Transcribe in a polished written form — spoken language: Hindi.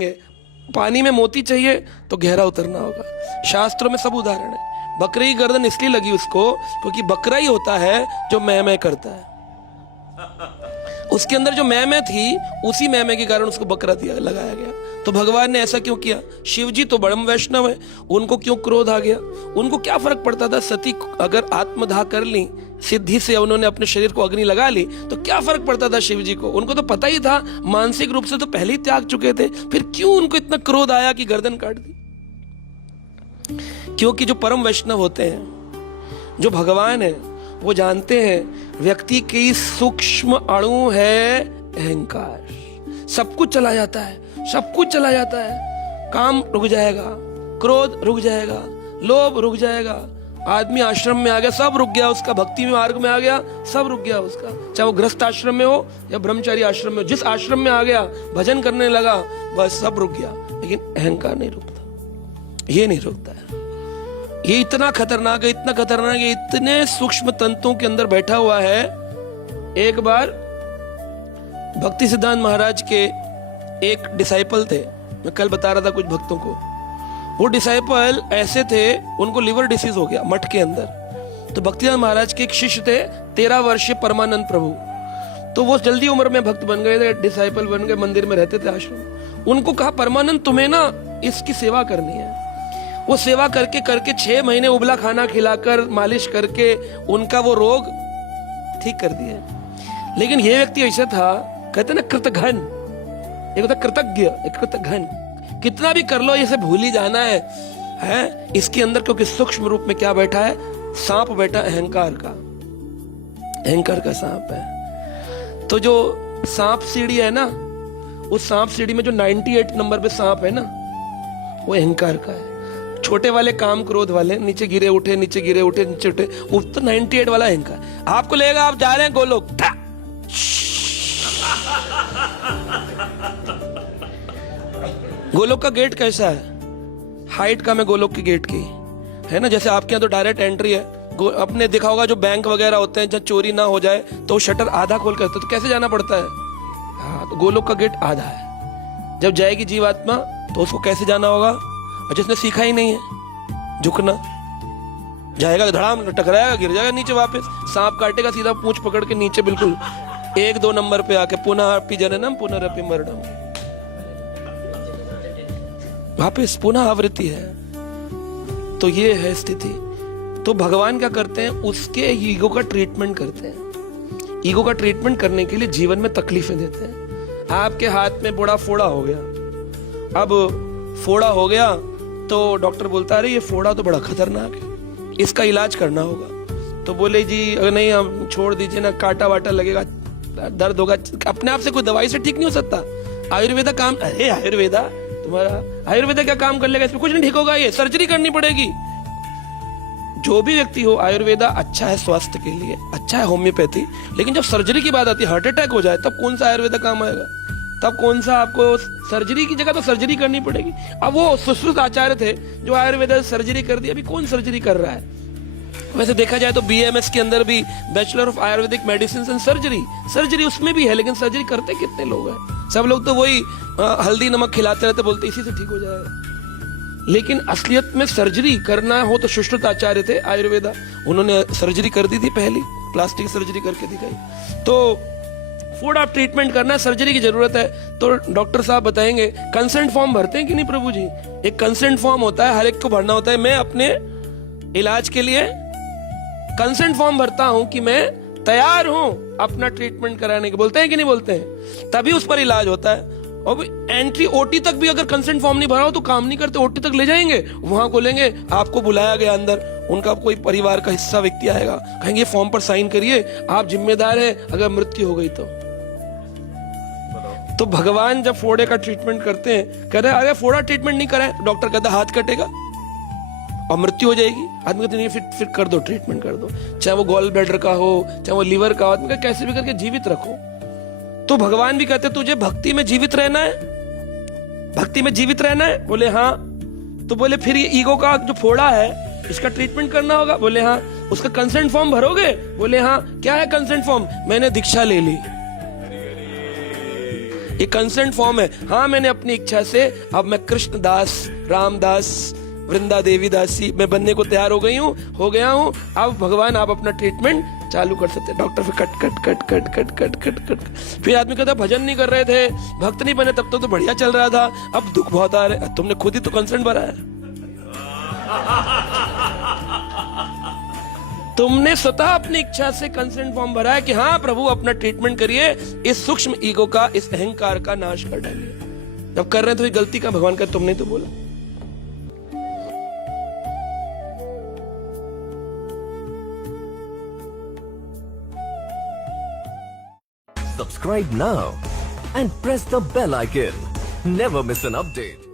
पानी में मोती चाहिए तो गहरा उतरना होगा। शास्त्रों में सब उदाहरण है। बकरे की गर्दन इसलिए लगी उसको क्योंकि बकरा ही होता है जो मैं करता है। उसके अंदर जो मैं थी, उसी मैं के कारण उसको बकरा दिया लगाया गया। तो भगवान ने ऐसा क्यों किया? शिव जी तो बड़म वैष्णव है, उनको क्यों क्रोध आ गया? उनको क्या फर्क पड़ता था? सती अगर आत्मदाह कर ली, सिद्धि से उन्होंने अपने शरीर को अग्नि लगा ली, तो क्या फर्क पड़ता था शिव जी को? उनको तो पता ही था, मानसिक रूप से तो पहले ही त्याग चुके थे। फिर क्यों उनको इतना क्रोध आया कि गर्दन काट दी? क्योंकि जो परम वैष्णव होते हैं, जो भगवान है, वो जानते हैं व्यक्ति की सूक्ष्म अणु है अहंकार। सब कुछ चला जाता है, सब कुछ चला जाता है। काम रुक जाएगा, क्रोध रुक जाएगा, लोभ रुक जाएगा। आदमी आश्रम में आ गया, सब रुक गया उसका। भक्ति में मार्ग में आ गया, सब रुक गया उसका। चाहे वो गृहस्थ आश्रम में हो या ब्रह्मचारी आश्रम में हो, जिस आश्रम में आ गया, भजन करने लगा, बस सब रुक गया। लेकिन अहंकार नहीं रुकता, ये नहीं रुकता है। ये इतना खतरनाक है, इतना खतरनाक है, इतने सूक्ष्म तंतुओं के अंदर बैठा हुआ है। एक बार भक्ति सिद्धांत महाराज के एक डिसाइपल थे, मैं कल बता रहा था कुछ भक्तों को। वो डिसाइपल ऐसे थे, उनको लिवर डिसीज हो गया मठ के अंदर। तो भक्ति सिद्धांत महाराज के एक शिष्य थे 13 वर्षीय परमानंद प्रभु। तो वो जल्दी उम्र में भक्त बन गए थे, डिसाइपल बन गए, मंदिर में रहते थे आश्रम। उनको कहा, परमानंद तुम्हें ना इसकी सेवा करनी है। वो सेवा करके करके 6 महीने उबला खाना खिलाकर, मालिश करके उनका वो रोग ठीक कर दिया। लेकिन ये व्यक्ति ऐसा था, कहते ना कृतघ्न, एक होता कृतज्ञ, एक कृतघ्न। कितना भी कर लो, इसे भूल ही जाना है। इसके अंदर क्योंकि सूक्ष्म रूप में क्या बैठा है? सांप बैठा, अहंकार का, अहंकार का सांप है। तो जो सांप सीढ़ी है ना, उस सांप सीढ़ी में जो 98 नंबर पे सांप है ना, वो अहंकार का है। छोटे वाले काम क्रोध वाले नीचे गिरे उठे, नीचे गिरे उठे, नीचे उठे, वो तो 98 वाला अहंकार। आपको लगेगा आप जा रहे हैं गोलोक, गोलोक का गेट कैसा है? हाइट का में गोलोक की गेट की है ना। जैसे आपके यहाँ तो डायरेक्ट एंट्री है। आपने देखा होगा जो बैंक वगैरह होते हैं, जब चोरी ना हो जाए तो शटर आधा खोल करते, तो कैसे जाना पड़ता है? हाँ, तो गोलोक का गेट आधा है। जब जाएगी जीवात्मा तो उसको कैसे जाना होगा? और जिसने सीखा ही नहीं है झुकना, जाएगा धड़ाम, टकराएगा, गिर जाएगा नीचे वापस। सांप काटेगा, सीधा पूंछ पकड़ के नीचे बिल्कुल 1-2 नंबर पे आके पुनः अपि जननम पुनरपि मरणम, वापस पुनः आवृत्ति है। तो ये है स्थिति। तो भगवान क्या करते हैं? उसके ईगो का ट्रीटमेंट करते हैं। ईगो का ट्रीटमेंट करने के लिए जीवन में तकलीफें देते हैं। आपके हाथ में बड़ा फोड़ा हो गया, अब फोड़ा हो गया तो डॉक्टर बोलता है, अरे ये फोड़ा तो बड़ा खतरनाक है, इसका इलाज करना होगा। तो बोले जी अगर नहीं, हम छोड़ दीजिए ना, कांटा वाटा लगेगा, दर्द होगा। अपने आप से कोई दवाई से ठीक नहीं हो सकता। आयुर्वेदा काम, अरे आयुर्वेदा तुम्हारा, आयुर्वेदा क्या काम कर लेगा? इसमें कुछ नहीं ठीक होगा, ये सर्जरी करनी पड़ेगी। जो भी व्यक्ति हो, आयुर्वेदा अच्छा है स्वास्थ्य के लिए, अच्छा है होम्योपैथी, लेकिन जब सर्जरी की बात आती है, हार्ट अटैक हो जाए, तब कौन सा आयुर्वेदा काम आएगा? तब कौन सा आपको सर्जरी की जगह तो सर्जरी करनी पड़ेगी। अब वो सुश्रुत आचार्य थे जो आयुर्वेदा सर्जरी कर दी, अभी कौन सर्जरी कर रहा है? वैसे देखा जाए तो BMS के अंदर भी bachelor of Ayurvedic medicine and surgery उसमें भी है, लेकिन सर्जरी करते कितने लोग हैं? सब लोग तो वही हल्दी नमक खिलाते रहते, बोलते इसी से ठीक हो जाएगा। लेकिन असलियत में सर्जरी करना हो तो सुश्रुत आचार्य थे आयुर्वेदा, उन्होंने सर्जरी कर दी थी, पहली प्लास्टिक सर्जरी करके दिखाई। तो फूड आप ट्रीटमेंट करना है, सर्जरी की जरूरत है, तो डॉक्टर साहब बताएंगे कंसेंट फॉर्म भरते हैं कि नहीं प्रभु जी? एक कंसेंट फॉर्म होता है, हर एक को भरना होता है। मैं अपने इलाज के लिए कंसेंट फॉर्म भरता हूं कि मैं तैयार हूं अपना ट्रीटमेंट कराने के, बोलते हैं कि नहीं बोलते हैं? तभी उस पर इलाज होता है। और एंट्री OT तक भी अगर कंसेंट फॉर्म नहीं भरा हो तो काम नहीं करते। OT तक ले जाएंगे, वहां खोलेंगे, आपको बुलाया गया अंदर, उनका कोई परिवार का हिस्सा व्यक्ति आएगा, कहेंगे फॉर्म पर साइन करिए, आप जिम्मेदार हैं अगर मृत्यु हो गई तो भगवान जब फोड़े का ट्रीटमेंट करते हैं, कह रहे अरे फोड़ा ट्रीटमेंट नहीं कराए, डॉक्टर कहता हाथ कटेगा और मृत्यु हो जाएगी। आदमी कहते नहीं, फिर कर दो, ट्रीटमेंट कर दो, चाहे वो गॉल ब्लैडर का हो, चाहे वो लिवर का हो, आदमी कहते कैसे भी करके जीवित रखो। तो भगवान भी कहते तुझे भक्ति में जीवित रहना है, भक्ति में जीवित रहना है? बोले हाँ। तो बोले फिर ये ईगो का जो फोड़ा है, इसका ट्रीटमेंट करना होगा? बोले हाँ। उसका कंसेंट फॉर्म भरोगे? बोले हाँ। क्या है कंसेंट फॉर्म? मैंने दीक्षा ले ली, ये कंसेंट फॉर्म है। हाँ, मैंने अपनी इच्छा से अब मैं कृष्णदास, रामदास, वृंदा देवी दासी मैं बनने को तैयार हो गया हूँ। अब भगवान आप अपना ट्रीटमेंट चालू कर सकते हैं। डॉक्टर फिर cut cut cut cut cut cut cut cut. फिर आदमी कहता भजन नहीं कर रहे थे, भक्त नहीं बने तब तो बढ़िया चल रहा था, अब दुख बहुत आ रहे। तुमने खुद ही तो कंसेंट भरा है, तुमने स्वतः अपनी इच्छा से कंसेंट फॉर्म भरा है कि हाँ प्रभु अपना ट्रीटमेंट करिए, इस सूक्ष्म ईगो का, इस अहंकार का नाश कर डालिए। जब कर रहे हैं तो ये गलती का भगवान का तुमने तो बोला। Subscribe now and press the bell icon. Never miss an update.